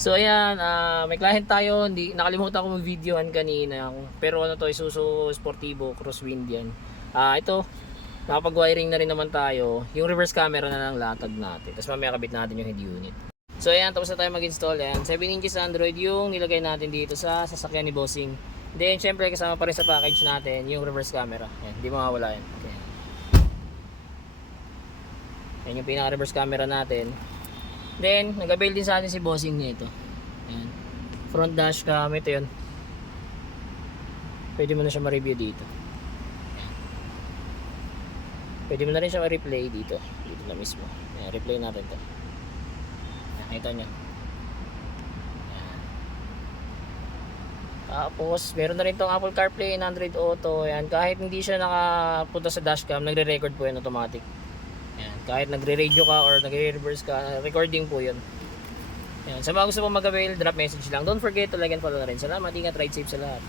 So ayan, may client tayo, hindi nakalimutan ko mag-videohan kanina. Pero ano to, Isuzu Sportivo crosswind yan. Ito, nakapag-wiring na rin naman tayo. Yung reverse camera na lang latag natin. Tapos mamaya kabit natin yung head unit. So ayan, tapos na tayo mag-install. Ayan, 7 inches Android yung nilagay natin dito sa sasakyan ni Bossing. Then syempre kasama pa rin sa package natin yung reverse camera. Ayan, hindi mawawala yan. Okay. Ayan yung pinaka reverse camera natin. Then, nag-avail din sa atin si Bossing nito. Ayan. Front dash cam, ito yun. Pwede mo na siya ma-review dito. Ayan. Pwede mo na rin siya ma-replay dito. Dito na mismo. Ayan, replay natin to. Ayan, nakita nyo. Ayan. Tapos, meron na rin tong Apple CarPlay and Android Auto. Ayan, kahit hindi siya nakapunta sa dashcam, nagre-record po yan automatic. Ayan, kahit nagre-radio ka or nagre-reverse ka, recording po yun. Ayan, sa mga gusto pong mag-avail, drop message lang. Don't forget to like and follow na rin. Salamat, ingat, ride safe sa lahat.